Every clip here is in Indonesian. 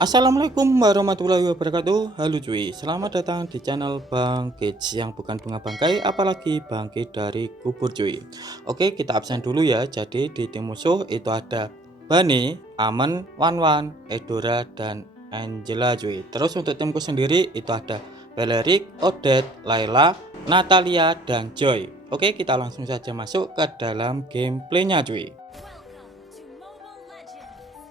Assalamualaikum warahmatullahi wabarakatuh. Halo cuy, selamat datang di channel Bang Kids yang bukan bunga bangkai, apalagi bangkit dari kubur cuy. Oke, kita absen dulu ya. Jadi di tim musuh itu ada Bani, Aman, Wanwan, Edora, dan Angela cuy. Terus untuk timku sendiri itu ada Valerik, Odette, Laila, Natalia, dan Joy. Oke, kita langsung saja masuk ke dalam gameplaynya cuy. Welcome to Mobile Legends!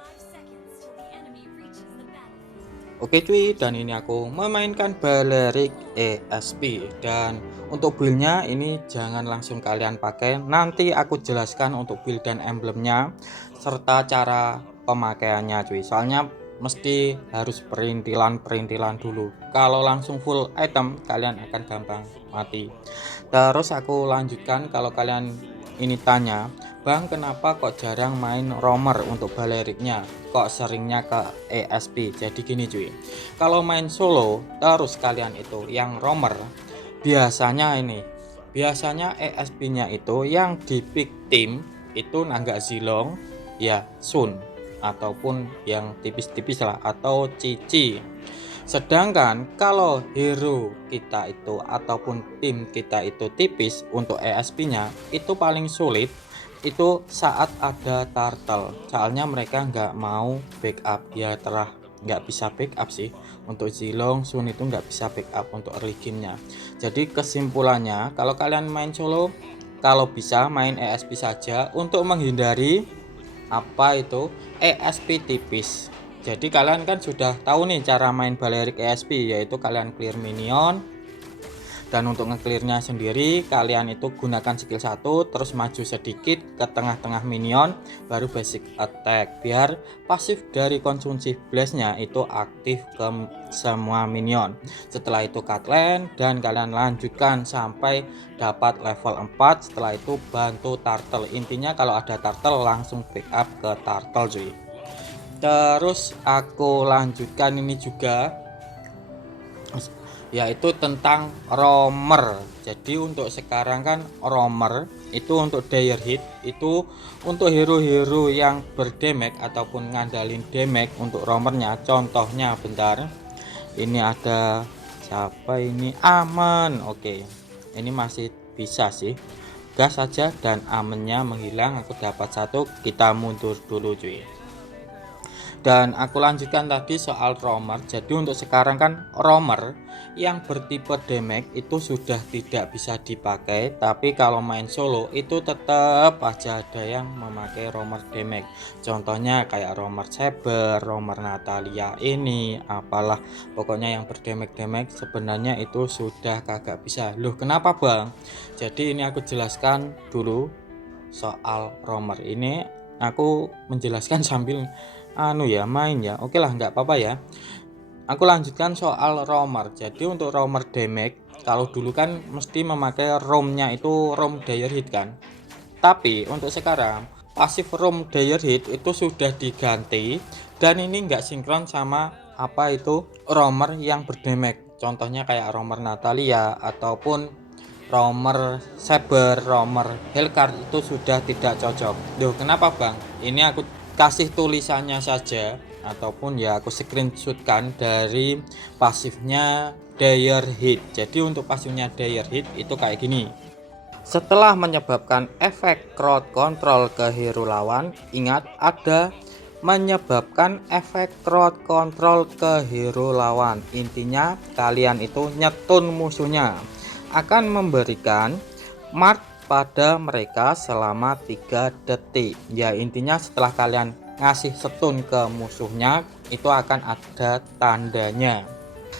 5 seconds till the enemy reaches the battlefield. Oke cuy, dan ini aku memainkan Balerik ESP. Dan untuk buildnya ini jangan langsung kalian pakai, nanti aku jelaskan untuk build dan emblemnya serta cara pemakaiannya cuy. Soalnya mesti harus perintilan dulu. Kalau langsung full item kalian akan gampang mati. Terus aku lanjutkan, kalau kalian ini tanya, Bang, kenapa kok jarang main roamer untuk baleriknya? Kok seringnya ke ESP? Jadi gini cuy, kalau main solo terus kalian itu yang roamer, biasanya ESP-nya itu yang di pick team itu naga zilong, ya Sun, ataupun yang tipis-tipis lah, atau cici. Sedangkan kalau hero kita itu ataupun tim kita itu tipis, untuk ESP-nya itu paling sulit itu saat ada turtle. Soalnya mereka nggak mau backup, ya nggak bisa backup sih. Untuk Zilong, Sun itu nggak bisa backup untuk early game-nya. Jadi kesimpulannya, kalau kalian main solo, kalau bisa main ESP saja untuk menghindari apa itu ESP tipis. Jadi kalian kan sudah tahu nih cara main Balerik ESP, yaitu kalian clear minion, dan untuk nge-clearnya sendiri kalian itu gunakan skill 1 terus maju sedikit ke tengah-tengah minion, baru basic attack biar pasif dari konsumsi blast nya itu aktif ke semua minion. Setelah itu cut lane dan kalian lanjutkan sampai dapat level 4. Setelah itu bantu turtle, intinya kalau ada turtle langsung backup ke turtle cuy. Terus aku lanjutkan ini juga, yaitu tentang roamer. Jadi untuk sekarang kan roamer itu untuk dire hit, itu untuk hero-hero yang berdamage ataupun ngandalin damage untuk roamernya. Contohnya bentar, ini ada siapa ini, Aman. Oke, ini masih bisa sih, gas saja dan amennya menghilang. Aku dapat satu, kita mundur dulu cuy. Dan aku lanjutkan tadi soal roamer. Jadi untuk sekarang kan roamer yang bertipe damage itu sudah tidak bisa dipakai, tapi kalau main solo itu tetap aja ada yang memakai roamer damage. Contohnya kayak roamer Saber, roamer Natalia, ini apalah pokoknya yang berdamage sebenarnya itu sudah kagak bisa. Loh kenapa bang? Jadi ini aku jelaskan dulu soal roamer ini. Aku menjelaskan sambil main ya. Oke lah, nggak apa-apa ya. Aku lanjutkan soal roamer. Jadi untuk roamer damage, kalau dulu kan mesti memakai roamnya itu roam dire hit kan. Tapi untuk sekarang pasif roam dire hit itu sudah diganti, dan ini nggak sinkron sama apa itu roamer yang berdamage. Contohnya kayak roamer Natalia ataupun roamer Saber, roamer Hellcard itu sudah tidak cocok. Duh, kenapa bang? Ini aku kasih tulisannya saja, ataupun ya aku screenshotkan dari pasifnya dire hit. Jadi untuk pasifnya dire hit itu kayak gini. Setelah menyebabkan efek crowd control ke hero lawan, ingat ada menyebabkan efek crowd control ke hero lawan. Intinya kalian itu nyetun musuhnya, akan memberikan mark pada mereka selama 3 detik. Ya intinya setelah kalian ngasih stun ke musuhnya itu akan ada tandanya.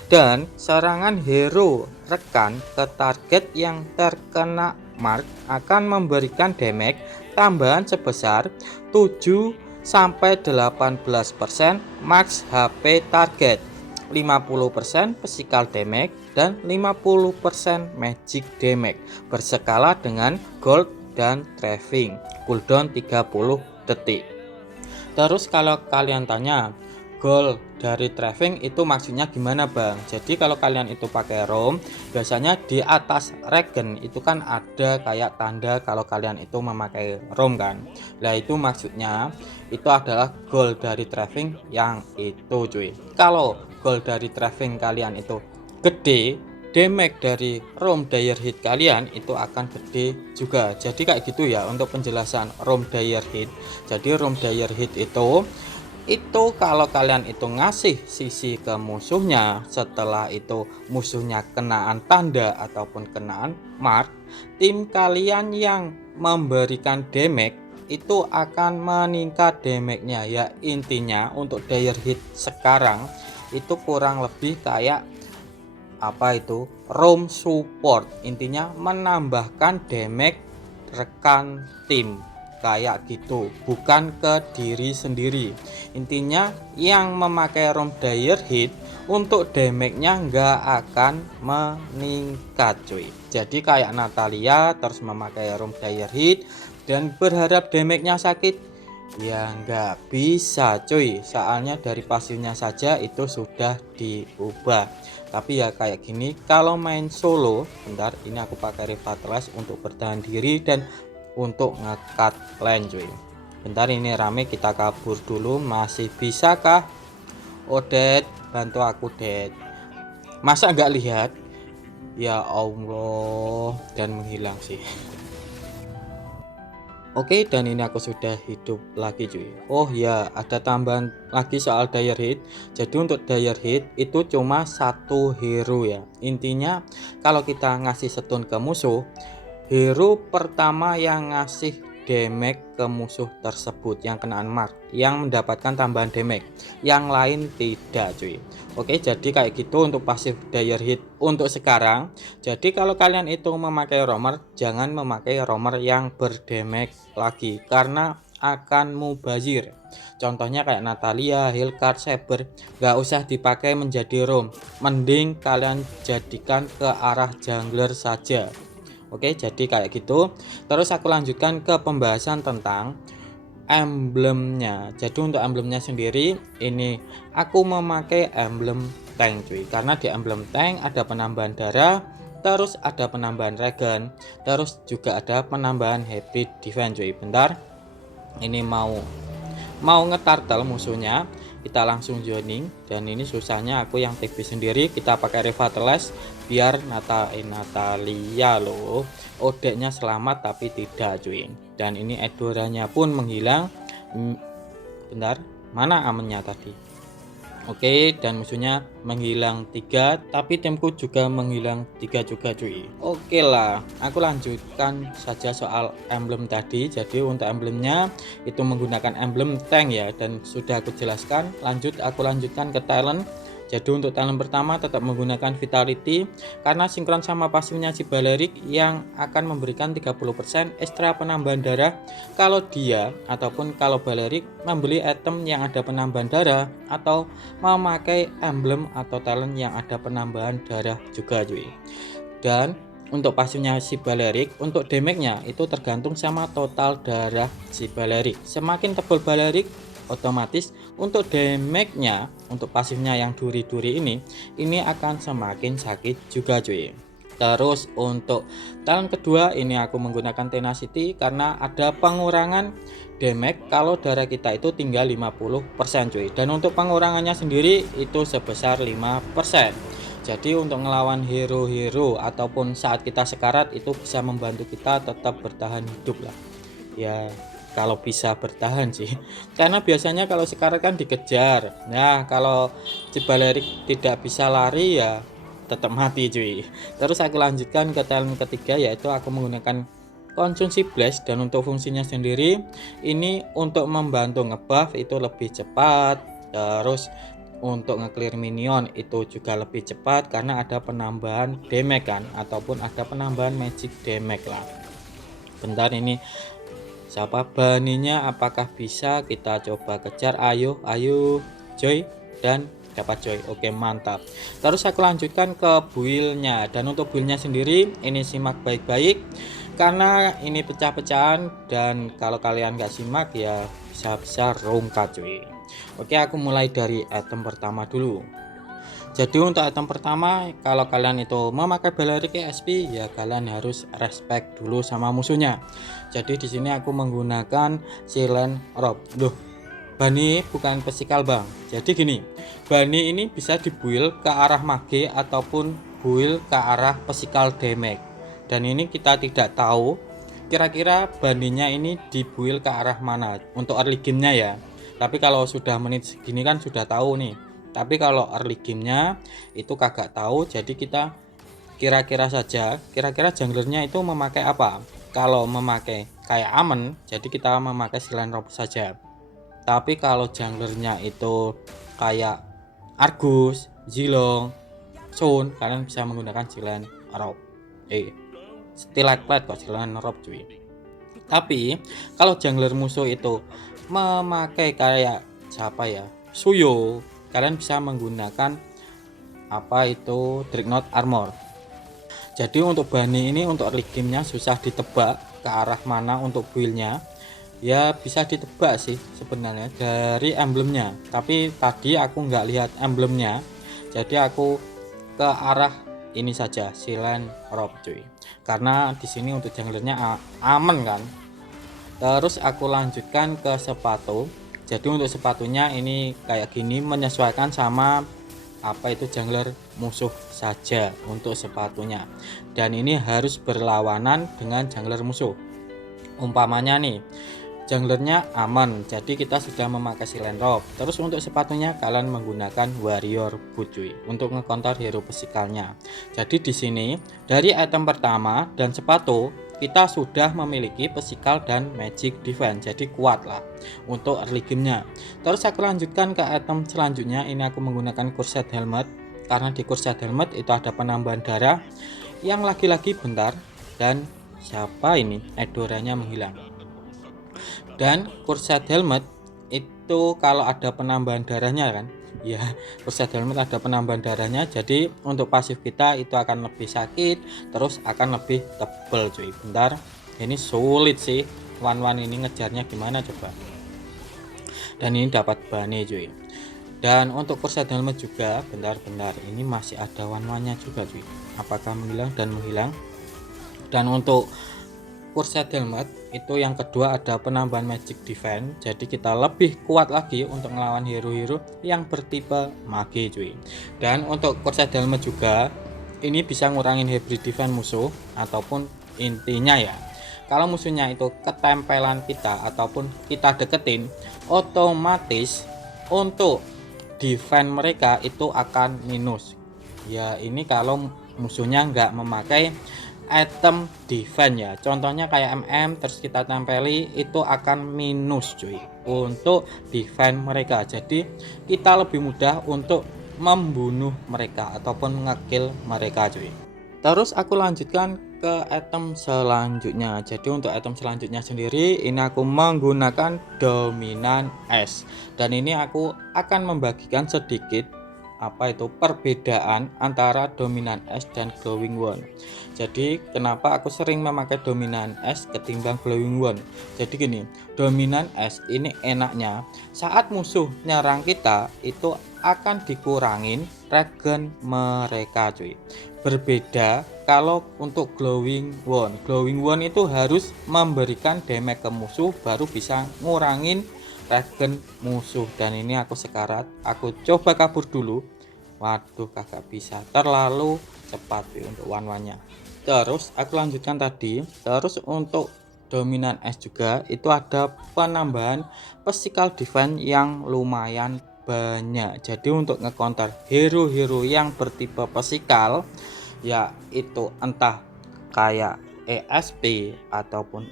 Dan serangan hero rekan ke target yang terkena mark akan memberikan damage tambahan sebesar 7-18% max HP target, 50% physical damage, dan 50% magic damage, berskala dengan gold dan thriving, cooldown 30 detik. Terus kalau kalian tanya, goal dari driving itu maksudnya gimana Bang? Jadi kalau kalian itu pakai ROM, biasanya di atas regen itu kan ada kayak tanda kalau kalian itu memakai ROM kan. Nah itu maksudnya itu adalah goal dari driving yang itu cuy. Kalau goal dari driving kalian itu gede, damage dari ROM dire hit kalian itu akan gede juga. Jadi kayak gitu ya untuk penjelasan ROM dire hit. Jadi ROM dire hit itu kalau kalian itu ngasih sisi ke musuhnya, setelah itu musuhnya kenaan tanda ataupun kenaan mark, tim kalian yang memberikan damage itu akan meningkat damage-nya ya. Intinya untuk dire hit sekarang itu kurang lebih kayak apa itu roam support, intinya menambahkan damage rekan tim kayak gitu, bukan ke diri sendiri. Intinya yang memakai ROM dire hit untuk damage-nya nggak akan meningkat cuy. Jadi kayak Natalia terus memakai ROM dire hit dan berharap damage-nya sakit, ya nggak bisa cuy, soalnya dari pasifnya saja itu sudah diubah. Tapi ya kayak gini kalau main solo, bentar ini aku pakai revitalize untuk bertahan diri dan untuk ngekat lane cuy. Bentar ini rame, kita kabur dulu. Masih bisakah Odet? Bantu aku Det. Masa nggak lihat? Ya Allah, dan menghilang sih. Oke, dan ini aku sudah hidup lagi cuy. Oh ya, ada tambahan lagi soal dire hit. Jadi untuk dire hit itu cuma satu hero ya. Intinya kalau kita ngasih stun ke musuh, hero pertama yang ngasih damage ke musuh tersebut yang kenaan mark yang mendapatkan tambahan damage, yang lain tidak cuy. Oke, jadi kayak gitu untuk pasif dire hit untuk sekarang. Jadi kalau kalian itu memakai roamer, jangan memakai roamer yang berdamage lagi karena akan mubazir. Contohnya kayak Natalia, Hillcard, Saber, gak usah dipakai menjadi roam, mending kalian jadikan ke arah jungler saja. Oke, jadi kayak gitu. Terus aku lanjutkan ke pembahasan tentang emblemnya. Jadi untuk emblemnya sendiri ini aku memakai emblem tank cuy, karena di emblem tank ada penambahan darah, terus ada penambahan regen, terus juga ada penambahan happy defense cuy. Bentar, ini mau ngetartel musuhnya, kita langsung joining. Dan ini susahnya aku yang TP sendiri, kita pakai revitalize biar Natalia loh odeknya selamat tapi tidak cuy. Dan ini Edoranya pun menghilang. Bentar, mana amennya tadi? Oke, dan musuhnya menghilang 3, tapi timku juga menghilang 3 juga cuy. Oke lah, aku lanjutkan saja soal emblem tadi. Jadi untuk emblemnya itu menggunakan emblem tank ya, dan sudah aku jelaskan. Aku lanjutkan ke talent. Jadi untuk talent pertama tetap menggunakan vitality karena sinkron sama pasifnya si Balerik yang akan memberikan 30% ekstra penambahan darah kalau dia ataupun kalau Balerik membeli item yang ada penambahan darah atau memakai emblem atau talent yang ada penambahan darah juga cuy. Dan untuk pasifnya si Balerik untuk damage-nya itu tergantung sama total darah si Balerik. Semakin tebal Balerik, otomatis untuk damage-nya untuk pasifnya yang duri-duri ini akan semakin sakit juga cuy. Terus untuk talent kedua ini aku menggunakan tenacity karena ada pengurangan damage kalau darah kita itu tinggal 50% cuy. Dan untuk pengurangannya sendiri itu sebesar 5%. Jadi untuk ngelawan hero-hero ataupun saat kita sekarat itu bisa membantu kita tetap bertahan hidup lah ya, kalau bisa bertahan sih, karena biasanya kalau sekarang kan dikejar. Nah kalau Cibalerik tidak bisa lari ya tetap mati cuy. Terus aku lanjutkan ke talent ketiga, yaitu aku menggunakan konsumsi blast. Dan untuk fungsinya sendiri ini untuk membantu ngebuff itu lebih cepat, terus untuk nge-clear minion itu juga lebih cepat karena ada penambahan damage kan, ataupun ada penambahan magic damage lah. Bentar, ini siapa baninya, apakah bisa kita coba kejar? Ayo Joy, dan dapat Joy. Oke mantap. Terus aku lanjutkan ke build-nya. Dan untuk build-nya sendiri ini simak baik-baik karena ini pecah-pecahan, dan kalau kalian nggak simak ya bisa rungkat cuy. Oke, aku mulai dari item pertama dulu. Jadi untuk item pertama, kalau kalian itu memakai Balearic EXP, ya kalian harus respect dulu sama musuhnya. Jadi di sini aku menggunakan Silent Rob. Loh, Bani bukan pesikal bang. Jadi gini, Bani ini bisa dibuild ke arah mage ataupun build ke arah pesikal damage. Dan ini kita tidak tahu kira-kira Baninya ini dibuild ke arah mana untuk early gamenya ya. Tapi kalau sudah menit segini kan sudah tahu nih. Tapi kalau early gamenya itu kagak tahu, jadi kita kira-kira saja, kira-kira junglernya itu memakai apa. Kalau memakai kayak Amen, jadi kita memakai Silent Rob saja. Tapi kalau junglernya itu kayak Argus, Zilong, Sun, kalian bisa menggunakan Silent Rob. Stilagblade kok Silent Rob cuy. Tapi kalau jungler musuh itu memakai kayak siapa ya, Suyo, kalian bisa menggunakan apa itu Dreadnought Armor. Jadi untuk Bani ini untuk early gamenya susah ditebak ke arah mana untuk buildnya. Ya bisa ditebak sih sebenarnya dari emblemnya, tapi tadi aku nggak lihat emblemnya, jadi aku ke arah ini saja Silent Rob cuy, karena di sini untuk junglernya aman kan. Terus aku lanjutkan ke sepatu. Jadi untuk sepatunya ini kayak gini, menyesuaikan sama apa itu jungler musuh saja untuk sepatunya, dan ini harus berlawanan dengan jungler musuh. Umpamanya nih junglernya Aman, jadi kita sudah memakai Silent Rob. Terus untuk sepatunya kalian menggunakan Warrior Boot cuy, untuk ngecounter hero pesikalnya. Jadi di sini dari item pertama dan sepatu kita sudah memiliki physical dan magic defense, jadi kuat lah untuk early gamenya. Terus aku lanjutkan ke item selanjutnya. Ini aku menggunakan Cursed Helmet, karena di Cursed Helmet itu ada penambahan darah yang lagi-lagi bentar, dan siapa ini Edoranya menghilang. Dan Cursed Helmet itu kalau ada penambahan darahnya kan ya, Cursed Helmet ada penambahan darahnya, jadi untuk pasif kita itu akan lebih sakit, terus akan lebih tebel cuy. Bentar, ini sulit sih one ini ngejarnya gimana coba. Dan ini dapat Bani cuy. Dan untuk Cursed Helmet juga bentar ini masih ada one juga cuy, apakah menghilang dan menghilang. Dan untuk Cursed Helmet itu yang kedua ada penambahan magic defense, jadi kita lebih kuat lagi untuk melawan hero-hero yang bertipe mage cuy. Dan untuk Cursed Helmet juga ini bisa ngurangin hybrid defense musuh, ataupun intinya ya kalau musuhnya itu ketempelan kita ataupun kita deketin, otomatis untuk defense mereka itu akan minus ya. Ini kalau musuhnya nggak memakai item defense ya, contohnya kayak terus kita tempeli, itu akan minus cuy untuk defense mereka, jadi kita lebih mudah untuk membunuh mereka ataupun ngekill mereka cuy. Terus aku lanjutkan ke item selanjutnya. Jadi untuk item selanjutnya sendiri ini aku menggunakan Dominan Es, dan ini aku akan membagikan sedikit apa itu perbedaan antara Dominan Es dan Glowing One. Jadi kenapa aku sering memakai Dominan Es ketimbang Glowing One? Jadi gini, Dominan Es ini enaknya saat musuh nyerang kita itu akan dikurangin regen mereka cuy. Berbeda kalau untuk Glowing One itu harus memberikan damage ke musuh baru bisa ngurangin regen musuh. Dan ini aku sekarat, aku coba kabur dulu. Waduh, kagak bisa, terlalu cepat untuk one-nya. Terus aku lanjutkan tadi. Terus untuk Dominan Es juga itu ada penambahan physical defense yang lumayan banyak. Jadi untuk ngecounter hero-hero yang bertipe physical ya, itu entah kayak ESP ataupun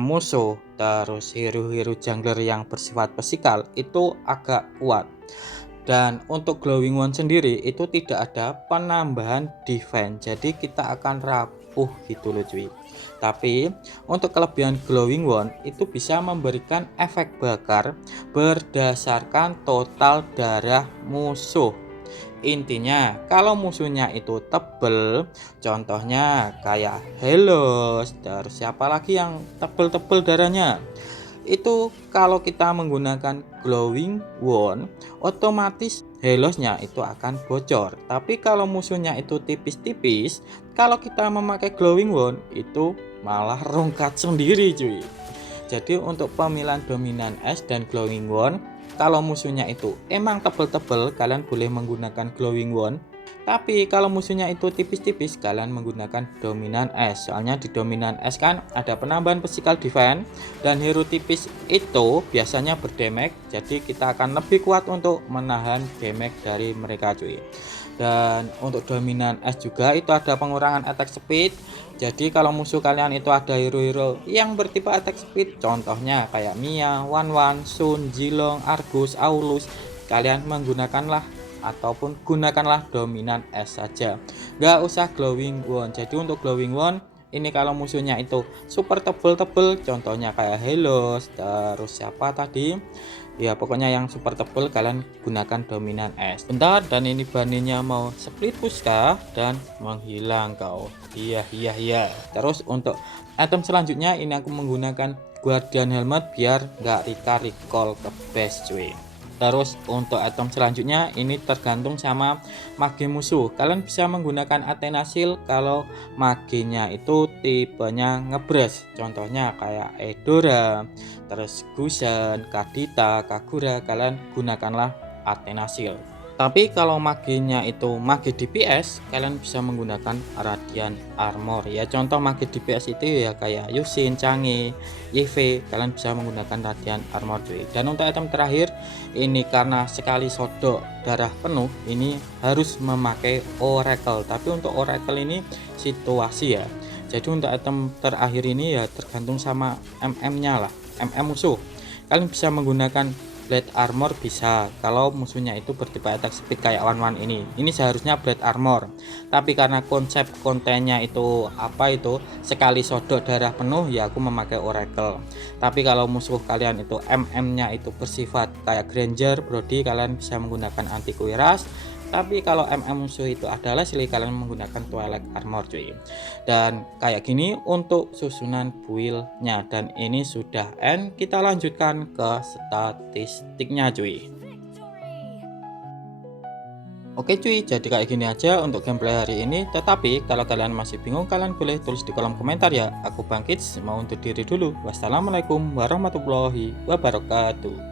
musuh, terus hero-hero jungler yang bersifat physical itu agak kuat. Dan untuk Glowing One sendiri itu tidak ada penambahan defense, jadi kita akan rapuh gitu loh cuy. Tapi untuk kelebihan Glowing One itu bisa memberikan efek bakar berdasarkan total darah musuh. Intinya kalau musuhnya itu tebel, contohnya kayak Helos, terus siapa lagi yang tebel-tebel darahnya, itu kalau kita menggunakan glowing wand, otomatis helosnya itu akan bocor. Tapi kalau musuhnya itu tipis-tipis, kalau kita memakai glowing wand itu malah rongkat sendiri cuy. Jadi untuk pemilihan dominan es dan glowing wand, kalau musuhnya itu emang tebel-tebel, kalian boleh menggunakan glowing wand. Tapi kalau musuhnya itu tipis-tipis, kalian menggunakan dominan es. Soalnya di dominan es kan ada penambahan physical defense, dan hero tipis itu biasanya berdamage. Jadi kita akan lebih kuat untuk menahan damage dari mereka cuy. Dan untuk dominan es juga itu ada pengurangan attack speed. Jadi kalau musuh kalian itu ada hero-hero yang bertipe attack speed, contohnya kayak Mia, Wanwan, Sun, Jilong, Argus, Aulus, kalian menggunakanlah ataupun gunakanlah dominan es saja, nggak usah glowing wand. Jadi untuk glowing wand ini kalau musuhnya itu super tebel-tebel, contohnya kayak Helos, terus siapa tadi ya, pokoknya yang super tebel, kalian gunakan dominan es. Bentar, dan ini baninya mau split push kah dan menghilang kau. Iya. Terus untuk item selanjutnya ini aku menggunakan Guardian Helmet biar nggak recall ke base cuy. Terus untuk item selanjutnya ini tergantung sama mage musuh. Kalian bisa menggunakan Athena Shield kalau magenya itu tipenya ngebres. Contohnya kayak Edora, terus Gusen, Kadita, Kagura, kalian gunakanlah Athena Shield. Tapi kalau magenya itu mage DPS, kalian bisa menggunakan Radiant Armor ya. Contoh mage DPS itu ya kayak Yusin, Changi, YV, kalian bisa menggunakan Radiant Armor cuy. Dan untuk item terakhir ini karena sekali sodok darah penuh ini harus memakai Oracle. Tapi untuk Oracle ini situasi ya. Jadi untuk item terakhir ini ya tergantung sama MM-nya lah, MM musuh. Kalian bisa menggunakan Blade Armor bisa kalau musuhnya itu bertipe attack speed kayak Wanwan ini seharusnya Blade Armor. Tapi karena konsep kontennya itu apa itu sekali sodok darah penuh ya aku memakai Oracle. Tapi kalau musuh kalian itu MM-nya itu bersifat kayak Granger, Brody, kalian bisa menggunakan Anti Kuiras. Tapi kalau MM musuh itu adalah Leslie, kalian menggunakan Twilight Armor cuy. Dan kayak gini untuk susunan build-nya, dan ini sudah end. Kita lanjutkan ke statistiknya cuy. Oke cuy, jadi kayak gini aja untuk gameplay hari ini. Tetapi kalau kalian masih bingung, kalian boleh tulis di kolom komentar ya. Aku bangkit mau undur diri dulu. Wassalamualaikum warahmatullahi wabarakatuh.